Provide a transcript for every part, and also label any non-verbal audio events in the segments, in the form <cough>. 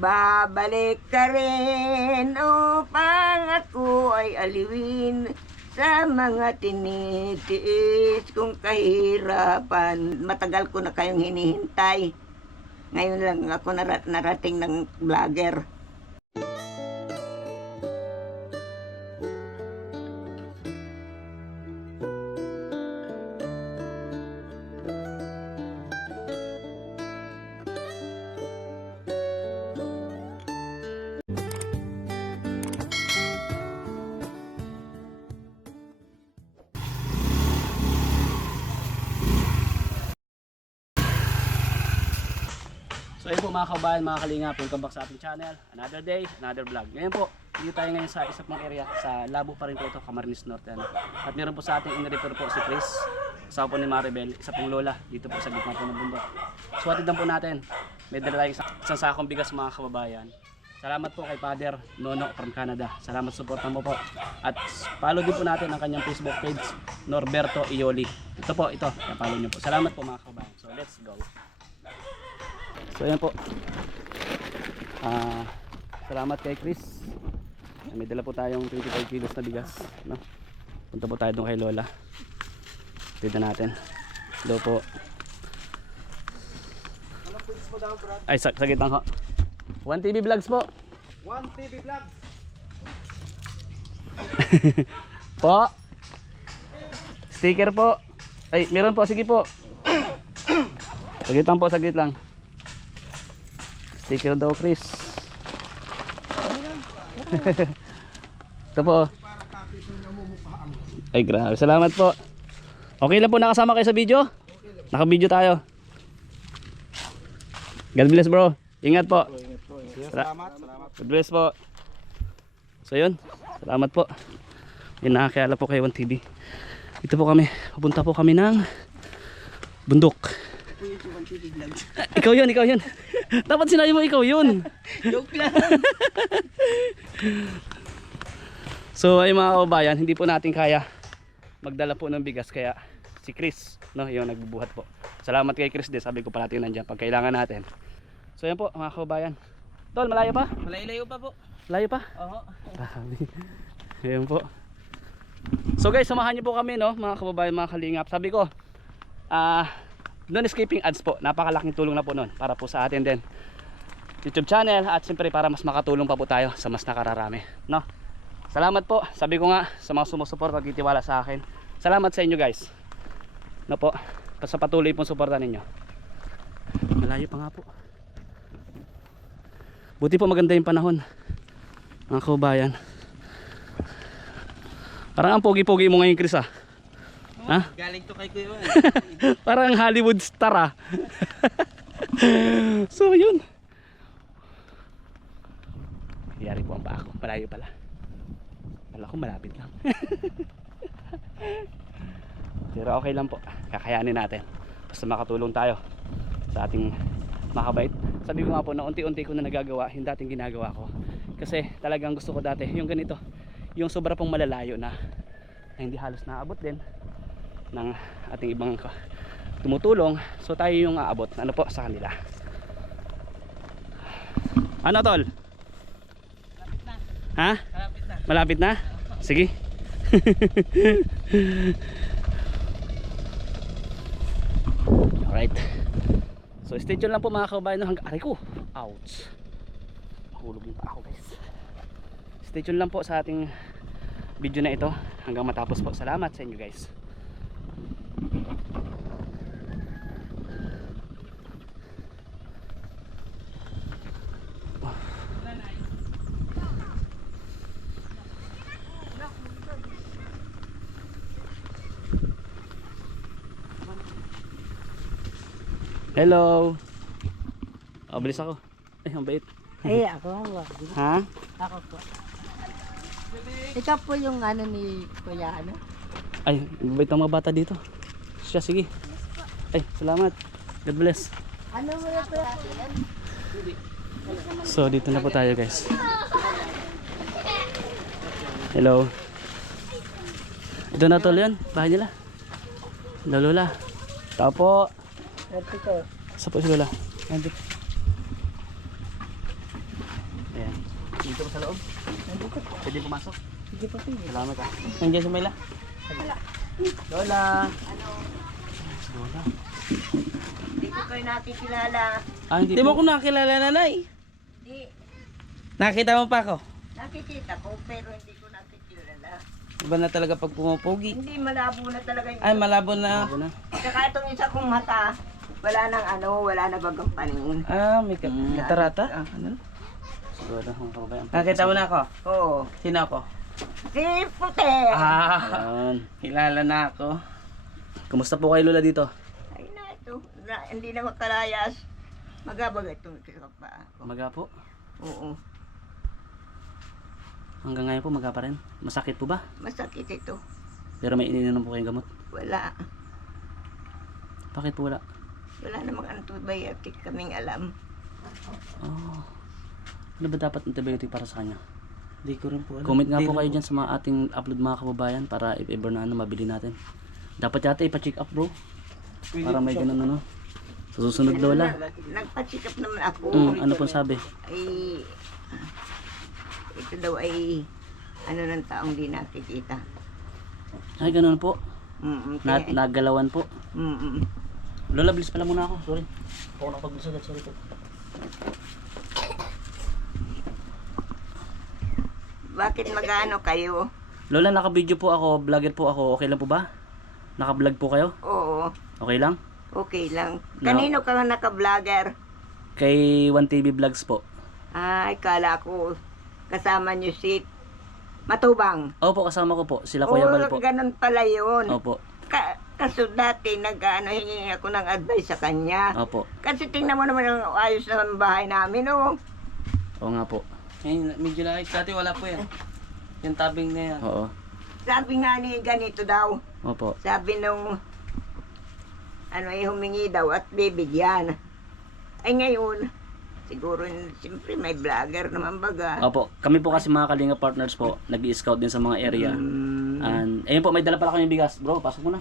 Babalik ka rin upang ako ay aliwin sa mga tinitiis kong kahirapan. Matagal ko na kayong hinihintay. Ngayon lang ako nara- narating ng vlogger. Ayun po mga kabayan, mga kalingap, welcome back sa ating channel. Another day, another vlog. Ngayon po, dito tayo ngayon sa isa pang area, sa Labo pa rin po ito, Camarines Norte. Ano. At meron po sa ating in-refer po si Chris, kasama po ni Maribel, isa pong lola, dito po sa gitna po ng bundok. So hatid lang po natin, may dala tayong isang, sakong bigas mga kababayan. Salamat po kay Father Nono from Canada. Salamat suportan mo po. At follow din po natin ang kanyang Facebook page, Norberto Ioli. Ito po, ito, follow niyo po. Salamat po mga kababayan. So let's go. So ayan po. Ah, salamat kay Chris. May dala po tayong 25 kilos na bigas, no? Punta po tayo doon kay Lola. Tignan natin. Hello po. Ay, sa, sa gitna ko. One TV Vlogs po. One TV Vlog. <laughs> Po. Sticker po. Ay, meron po. Sige po. <coughs> Sagit lang po, sagit lang. Sticker daw, Chris. <laughs> Ito po. Ay, grabe. Salamat po. Okay lang po nakasama kayo sa video? Naka-video tayo. God bless bro. Ingat po. Salamat. God bless po. So yun, salamat po. Yung nakakilala po kay 1TV. Ito po kami, pupunta po kami ng bundok. <laughs> Ikaw yun, ikaw yun. <laughs> Dapat sinabi mo ikaw yun. Joke lang. <laughs> So ay mga kababayan, hindi po natin kaya magdala po ng bigas kaya si Chris, no, yung nagbubuhat po. Salamat kay Chris din, sabi ko pa natin nandiyan pag kailangan natin. So yan po mga kababayan. Tol, malayo pa? Malayo pa po. Layo pa? Oo. Grabe. <laughs> Ayan po. So guys, samahan niyo po kami no, mga kababayan, mga kalingap. Sabi ko, ah, non escaping ads po. Napakalaking tulong na po noon para po sa atin din. YouTube channel at siyempre para mas makatulong pa po tayo sa mas nakararami, no? Salamat po. Sabi ko nga sa mga sumusuporta at titiwala sa akin. Salamat sa inyo guys. No po. Sa patuloy pong suporta ninyo. Malayo pa nga po. Buti po maganda yung panahon. Mga kababayan. Parang ang pogi-pogi mo ngayon, Chris ah. Ha? Galing to kay Kuya Juan. <laughs> Parang Hollywood star ah. <laughs> so yun. Yari po ang paa ko. Malayo pala. Pala ko malapit lang. <laughs> Pero okay lang po. Kakayanin natin. Basta makatulong tayo sa ating makabait. Sabi ko nga po na unti-unti ko na nagagawa yung dating ginagawa ko. Kasi talagang gusto ko dati yung ganito. Yung sobra pong malalayo na, na hindi halos naabot din ng ating ibang tumutulong. So tayo yung aabot. Ano po sa kanila? Ano tol? ha? Malapit na. malapit na? sige. <laughs> Alright. So stay lang po mga kababayan hanggang aray ko. Ouch. Mahulog yung pa ako guys. Stay lang po sa ating video na ito. Hanggang matapos po. Salamat sa inyo guys Hello. Oh, bilis ako. Ay, ang bait. Ay, ako nga. Ha? Ako po. Ikaw po yung ano ni Kuya ano? Ay, ang bait ng mga bata dito. Siya, sige. Ay, salamat. God bless. Ano mo na po So, dito na po tayo, guys. Hello. Doon na tol yan. Bahay nila. Lola. Tao po. Sa po si Lola. Nandito. Dito ko sa loob. Pwede pumasok? Sige pa, sige. Salamat ah. Nandiyan si Mayla. Lola. Ano, Lola. hindi ko kayo nakikilala. Ah, hindi Hindi mo ko nakilala nanay. Hindi, Nakita mo pa ako. nakikita ko pero hindi ko nakikilala. Iba na talaga pag pumapogi. Hindi malabo na talaga yung... Ay, malabo na. Ako na. Saka itong isa kong mata, wala nang ano, wala na bagang paningin. Ah, may ka- Mm. katarata. Ano? Lola, mga kababayan. Nakita mo na ako. Oo. Sino ako? Si Puti! Ah, Ayan. kilala na ako. Kumusta po kayo Lola dito? Ay na ito, na, hindi na makalayas. Magabag itong isa pa. Maga po. Oo, Hanggang ngayon po maga pa rin. Masakit po ba? masakit ito. Pero may ininom po kayong gamot. Wala. Bakit po wala? Wala namang antibiotic kaming alam. Oh. Ano ba dapat antibiotic para sa kanya? Hindi ko rin po alam. Comment nga Di po kayo dyan sa mga ating upload mga kababayan para if ever na ano mabili natin. Dapat yata ipa-check up bro. Para may ganun ano. Sa susunod lola. Nagpa-check up naman ako. Mm, ano pong sabi? Ay, ito daw ay ano ng taong di nakikita. Ay ganun po. Mm, Na, kaya, nagalawan po. mm, Lola, bilis pala muna ako. Sorry. Ako nakapagbilis agad. Sorry po. bakit magano kayo? Lola, naka-video po ako. Vlogger po ako. Okay lang po ba? Naka-vlog po kayo? Oo, Okay lang? okay lang. No. Kanino ka naka-vlogger? Kay 1TV Vlogs po. Ay, kala ko kasama niyo si Matubang. Opo, kasama ko po. Sila Kuya Bal po. Oo, ganun pala yun. Opo. Ka kaso dati nag-ano, hingi ako ng advice sa kanya. Opo. Kasi tingnan mo naman ang ayos ng bahay namin, oh. Oo nga po. Ngayon, medyo na Dati wala po yan. Yung tabing na yan. Oo. Sabi nga ni ganito daw. Opo. Sabi nung ano ay humingi daw at bibigyan. Ay ngayon, siguro siyempre may vlogger naman baga. Opo. Kami po kasi mga kalinga partners po. nag-i-scout din sa mga area. Mm, And, ayun po, may dala pala kami bigas. Bro, pasok mo na.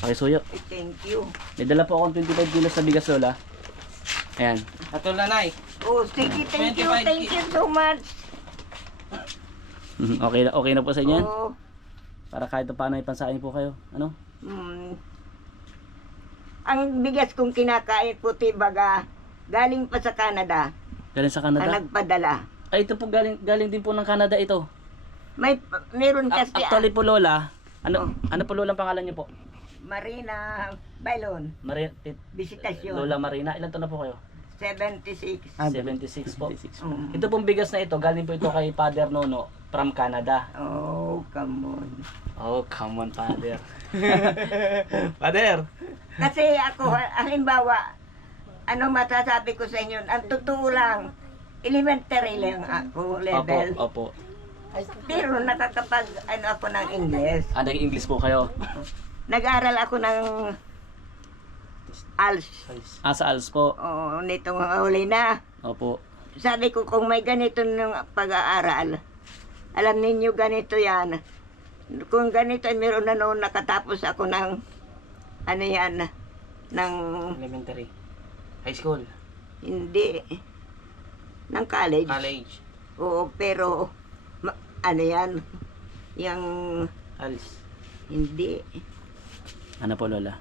Pakisuyo. thank you. May dala po akong 25 kilos na bigas, Lola. Ayan. Ato nanay. Oh, sige, thank you, 25 thank you so much. Mhm, okay, na- okay na po sa inyo yan? Oh, Para kahit pa paano ipansain po kayo. Ano? mm, ang bigas kong kinakain puti baga, galing pa sa Canada, Galing sa ang Canada? nagpadala. Ay, ito po galing, galing din po ng Canada ito. May, meron A- kasi actually po, Lola. Ano, Oh. ano po Lola ang pangalan niyo po? Marina Bailon, Mari- tit- Visitasyon, Lola Marina. Ilan to na po kayo? 76. Ah, 76 po. Mm. Ito pong bigas na ito, galing po ito kay Father Nono from Canada. Oh, come on. Oh, come on, Father. <laughs> father! Kasi ako, halimbawa, ano masasabi ko sa inyo, ang totoo lang, elementary lang ako level. Opo, opo. Pero nakakapag, ano ako ng English. Ah, nag-English po kayo. Nag-aral ako ng ALS. Ah, sa ALS po. Oo, nitong huli na. Opo. Sabi ko, kung may ganito ng pag-aaral, alam ninyo ganito yan. Kung ganito, ay meron na noon nakatapos ako ng, ano yan, ng, Elementary. High school. hindi, ng college. College. Oo, pero, ano yan, yung, Alis. hindi, Ano po, Lola?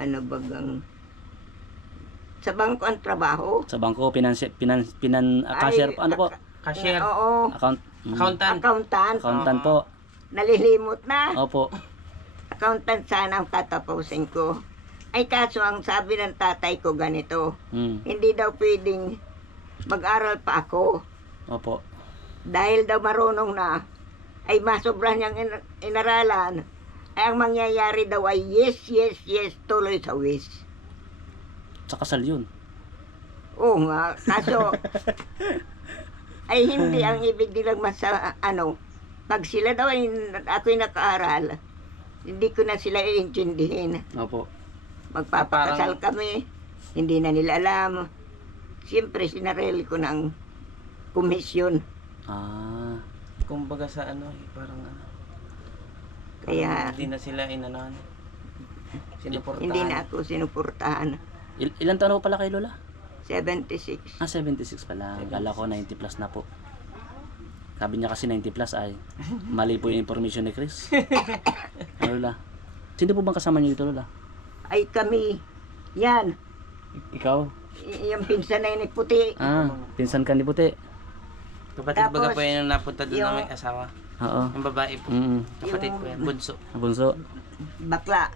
ano bagang, sa bangko ang trabaho. Sa bangko, pinansi, pinan, pinan, ah, cashier po. Ano po? Cashier. Oo, Account, mm, Accountant. accountant. accountant po. Nalilimot na. Opo. Accountant sana ang tatapusin ko. Ay kaso ang sabi ng tatay ko ganito, Mm, hindi daw pwedeng mag-aral pa ako opo. dahil daw marunong na ay masobra niyang in- inaralan ay ang mangyayari daw ay yes, yes, yes, tuloy sa wish. Sa kasal yun. Oo nga, kaso ay hindi <laughs> ang ibig nilang masa, ano, pag sila daw ay ako'y nakaaral, hindi ko na sila iintindihin. Opo. Magpapakasal kami, hindi na nila alam. Siyempre, sinarili ko ng komisyon. Ah, Kumbaga sa ano, eh, parang ano. Kaya, Hindi na sila inanon. Sinuportahan. hindi na ako sinuportahan. Il- ilan taon na pala kay Lola? 76. Ah, 76 pala. Kala ko 90 plus na po. Sabi niya kasi 90 plus ay mali po yung information ni Chris. <laughs> Lola? Sino po bang kasama niyo dito, Lola? Ay kami, yan, Ikaw? y- yung pinsan na yun ay puti. Ah, pinsan ka ni Puti. Kapatid baga Tapos, po yan yung napunta doon yung- namin asawa. Oo. Yung babae po. Mm. Kapatid po yan. Bunso. Bunso. Bakla,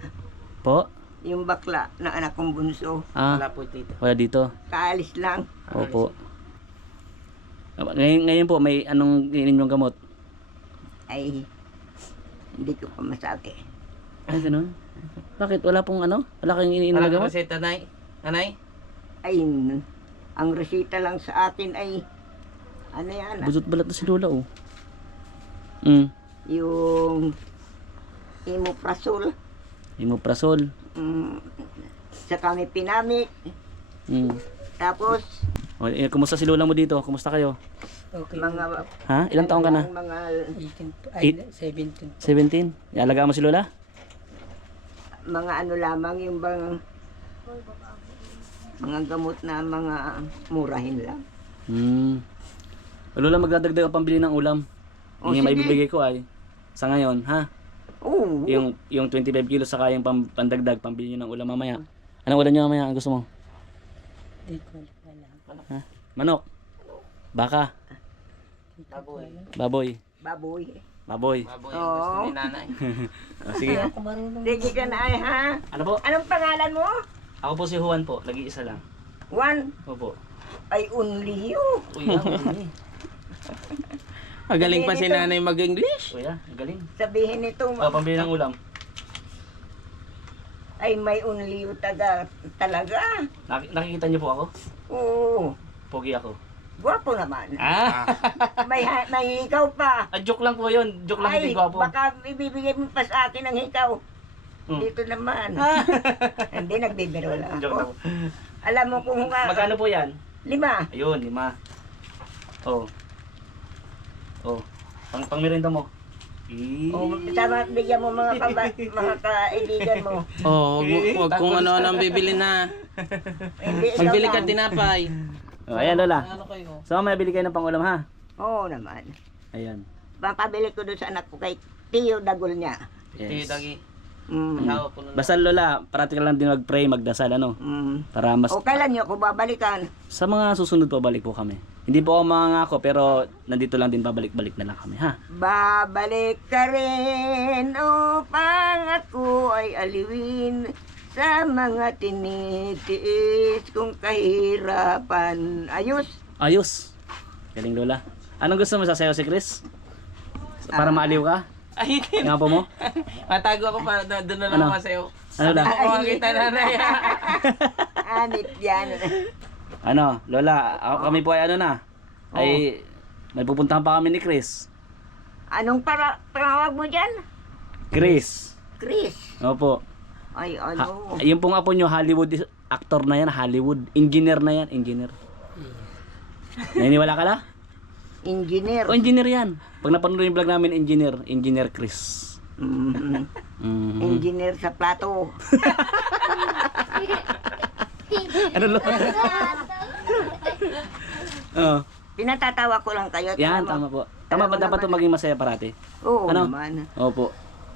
Po? yung bakla na anak kong bunso. Ah, Wala po tito. wala dito. Kaalis lang. Opo. Ngayon, ngayon po, may anong ininom yung gamot? Ay, hindi ko pa masabi. Ay, ganun. Bakit? Wala pong ano? Wala kayong iniinom na Wala gamot? po si tanay. Anay? Ay, n- ang resita lang sa akin ay, ano yan, Budot balat na si Lola, oh. Mm. yung imoprazol. Imoprazol. Mm, sa kami pinamik. Mm. Tapos, O, eh, kumusta si Lola mo dito? Kumusta kayo? Okay. mga... Ha? Ilang taong ka na? Mga 18, ay, 17. 17? Ialagaan mo si Lola? Mga ano lamang yung bang mga gamot na mga murahin lang. Hmm. O, Lola, magdadagdag ang pambili ng ulam. O, Yung sige. maibibigay ko ay sa ngayon, ha? Oo. Yung yung 25 kilos saka yung pam, pandagdag pambili nyo ng ulam mamaya. Anong ulam nyo mamaya? Ang gusto mo? Di ko alam. Ha? Manok. Baka. Baboy. Baboy. Baboy. Baboy. Baboy ang gusto ni nanay. <laughs> O, sige. Ako marunong. Sige ka na ay ha. Ano po? Anong pangalan mo? Ako po si Juan po. Lagi-isa lang. One. Opo. Ay only you. Uy, ah, galing. <laughs> Magaling pa si nanay mag-English. Kuya, galing. Sabihin nito, O, pambili ng ulam. ay may only you taga, talaga. Nak- nakikita niyo po ako? Oo. Pogi ako. Gwapo naman. Ah! <laughs> May, ha- may ikaw pa. ah joke lang po yun. Joke lang Ay, hindi ko po. baka ibibigay mo pa sa akin ang ikaw. Hmm. Dito naman. <laughs> Hindi, nagbibiro lang Joke lang ako. po. Alam mo kung nga, Magkano po yan? lima. Ayun, lima. Oh. Oh. Pang pang merienda mo. Eh. O, sama, bigyan mo mga, kaba, mga kaibigan mo. Oo, oh, wag, wag kung ano-ano ang bibili na. Hindi, ikaw Magbili ka lang. tinapay. Oh, ayan Lola. Ano kayo? So, may bili kayo ng pangulam ha? Oo naman. Ayan. Papabili ko doon sa anak ko kay Tio Dagol niya. Tiyo Yes. dagi. Mm. Asawa po nun. Basta Lola, parati ka lang din mag-pray, magdasal ano. Mm. Para mas O kailan niyo ako babalikan? sa mga susunod pa balik po kami. Hindi po ako mangangako pero nandito lang din pabalik-balik na lang kami ha. Babalik ka rin upang ako ay aliwin sa mga tinitiis kong kahirapan. Ayos. Ayos. Galing Lola. Anong gusto mo sasayaw si Chris? Para maaliw ka? Ay, hindi. Nga po mo? Matago ako para do- doon na lang Ano? ako sa'yo. Ano lang? Ako ang kita nanay. <laughs> Anit yan. Ano, Lola, ako kami po ay ano na. Ay may pupuntahan pa kami ni Chris. Anong para tawag mo dyan? Chris. Chris. Opo. Ay, Ha, ano. yung pong apo nyo, Hollywood is- actor na yan, Hollywood. Engineer na yan, engineer. Naniniwala ka na? Engineer. O, engineer yan. Pag napanood yung vlog namin, engineer. Engineer Chris. Mhm. Mhm. Engineer sa plato. <laughs> Ano lo? <laughs> oh, Pinatatawa ko lang kayo. yan, tama po. Tama ba dapat to maging masaya parati? Oo Ano? naman. Opo.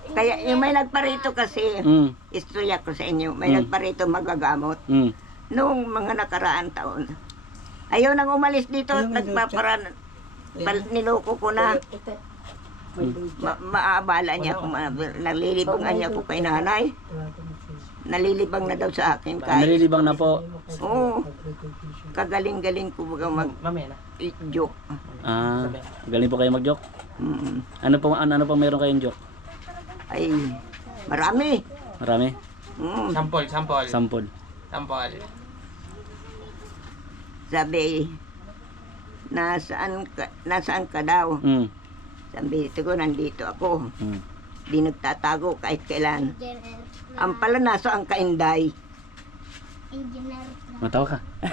Kaya yung may nagparito kasi, Mm. istorya ko sa inyo, may Mm. nagparito magagamot Mm. noong mga nakaraan taon. Ayaw nang umalis dito, nagpaparan, pal, niloko ko na, ma- maabala niya ako, ma- nalilibangan niya ako kay nanay. Nalilibang na daw sa akin kahit, Nalilibang na po. oo, kagaling-galing ko baga mag-joke. Ah, galing po kayo mag-joke. Mm. Ano po ano, ano po meron kayong joke? Ay, marami. Marami? Mm. Sampol, sampol. Sampol. Sampol. Sabi, nasaan ka, nasaan ka daw? Mm. Sabi ko, nandito ako. Mm. Di nagtatago kahit kailan. Ang pala nasa ang kainday. Matawa ka. <laughs>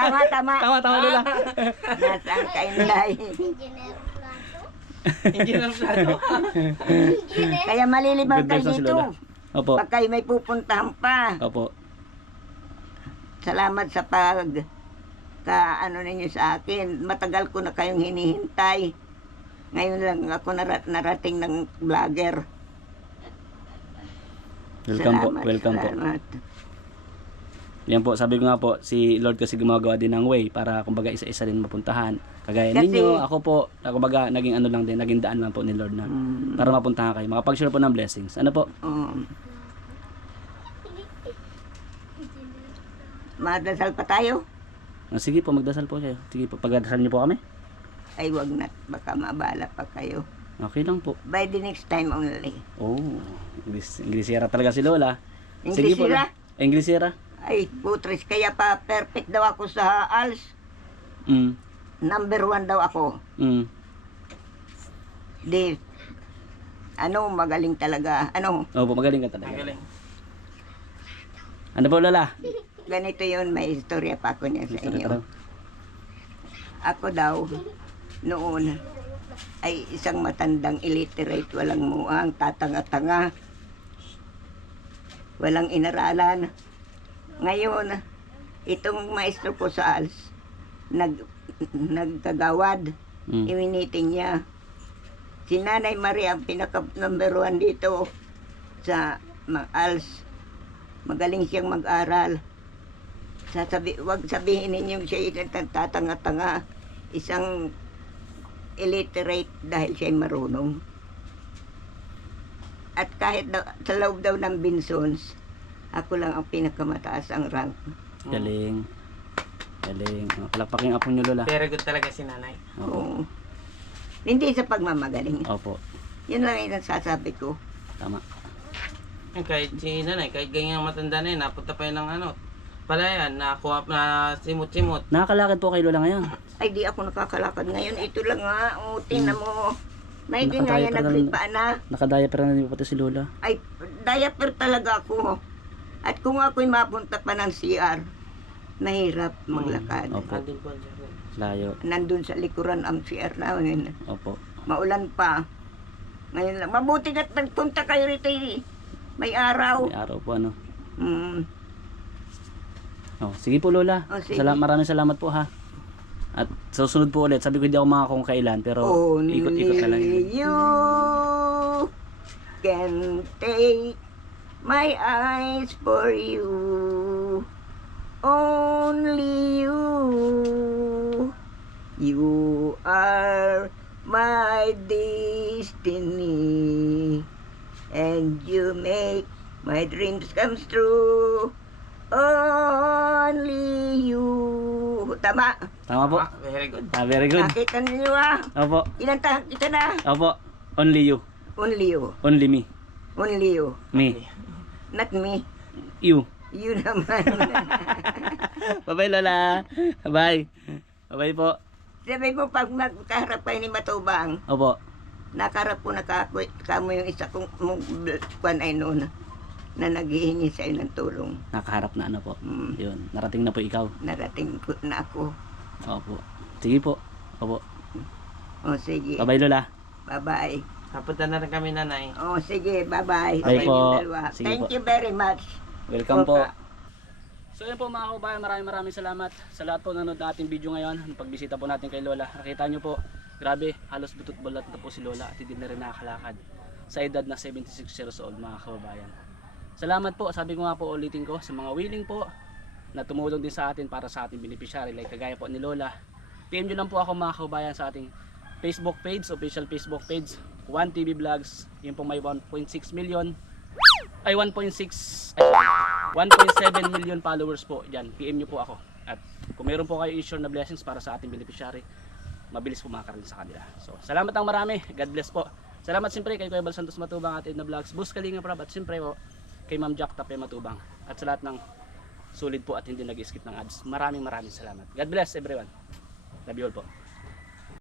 Tama, tama. Tama, tama Lola. Nasa ang kainday. Engineer Plato. <laughs> Kaya malilibang Ganda kayo sa dito. Lola. Opo. Pag kayo may pupuntahan pa, Opo. salamat sa pag ka ano ninyo sa akin. Matagal ko na kayong hinihintay. Ngayon lang ako nara- narating ng vlogger. Welcome po. Salamat, Welcome po. salamat. Yan po, sabi ko nga po, si Lord kasi gumagawa din ng way para kumbaga isa-isa din mapuntahan. Kagaya Kasi- ninyo, ako po, kumbaga naging ano lang din, naging daan lang po ni Lord na Mm, para mapuntahan kayo. Makapag-share po ng blessings. Ano po? um, madasal pa tayo? Ah, sige po, magdasal po kayo. Sige po, pagdasal niyo po kami. Ay, wag na. Baka mabala pa kayo. Okay lang po. By the next time only. Oh, Ingles, Inglesera talaga si Lola. Sige po. Inglesera? Ay, putres, kaya pa perfect daw ako sa ALS. Mm. Number one daw ako. Mm. Di, ano, magaling talaga. Ano, Opo, magaling ka talaga. Magaling. Ano po, Lola? ganito yun, may istorya pa ako niya sa Sorry, inyo. parang- Ako daw, noon, ay isang matandang illiterate, walang muang, tatanga-tanga. Walang inaralan. Ngayon, itong maestro ko sa ALS, nag, nagkagawad, Mm. iminiting niya. Si Nanay Maria ang pinaka number one dito sa mga ALS. Magaling siyang mag-aral. Sasabi, wag sabihin ninyong siya tatanga-tanga. Isang illiterate dahil siya marunong. At kahit daw, sa loob daw ng Binsons, ako lang ang pinakamataas ang rank. Galing. Galing. Oh, palakpakin apo niyo, Lola. Very good talaga si nanay. Opo. Oo. Hindi sa pagmamagaling. Opo. Yun lang yung nasasabi ko. Tama. Yan, kahit si nanay, kahit ganyan matanda na yun, napunta pa yun ng ano, palayan, nakuha na simot-simot. Nakakalakad po kay Lola ngayon. Ay, di ako nakakalakad ngayon. Ito lang nga. O, tingnan mo. May Nakatayo gingaya pa rin. nagripa na. Nakadiaper na din po pati si Lola. Ay, diaper talaga ako. At kung ako'y mapunta pa ng CR, mahirap maglakad. Opo. Layo. Nandun sa likuran ang CR namin. Opo. Maulan pa. Ngayon lang. Mabuti ka't nagpunta kayo rito. eh. May araw. May araw po ano. Mm. Oh, sige po Lola. Oh, sige. Sala- maraming salamat po ha. At sa susunod po ulit, sabi ko hindi ako makakong kailan pero Only ikot-ikot na lang. yun. you can take my eyes for you. Only you. You are my destiny. And you make my dreams come true. Only you. Tama. Tama po. Ah, very good. Ah, very good. Nakita ninyo ah. Opo. Inantahan kita na. Opo. Only you. Only you. Only me. Only you. Me. Not me. You. You naman. <laughs> Bye-bye Lola. Bye. Bye-bye po. Sabi mo, pag magkaharap kayo ni Matubang, Opo. nakarap po na kako- kamo yung isa kong mong kwan ay noon na naghihingi sa ng tulong. Nakaharap na ano po. Mm. Yun. Narating na po ikaw. Narating ko na ako. Opo. Sige po. Opo. O sige, Bye-bye Lola. bye-bye. Napunta na rin kami nanay. O sige, bye-bye. Bye po. inyong dalawa. Sige Thank po. you very much. Welcome po. Opa. So yun po mga kabayan, maraming maraming salamat sa lahat po nanonood na ating video ngayon. Ang pagbisita po natin kay Lola. Nakita nyo po, grabe, halos butot balat na po si Lola at hindi na rin nakakalakad sa edad na 76 years old mga kababayan. Salamat po, sabi ko nga po ulitin ko sa mga willing po na tumulong din sa atin para sa ating beneficiary like kagaya po ni Lola. PM nyo lang po ako mga kababayan sa ating Facebook page, official Facebook page, 1TV Vlogs, yun po may 1.6 million. Ay 1.6 ay, 1.7 million followers po. Dyan PM nyo po ako. At kung meron po kayo issue na blessings para sa ating beneficiary mabilis po makakaroon sa kanila. So salamat ang marami. God bless po. Salamat siyempre kay Kuya Bal Santos Matubang at Edna Vlogs Bus Kalinga Prab at siyempre po kay Ma'am Jack Tape Matubang. At sa lahat ng sulit po at hindi nag-skip ng ads. Maraming maraming salamat. God bless everyone. Love you all po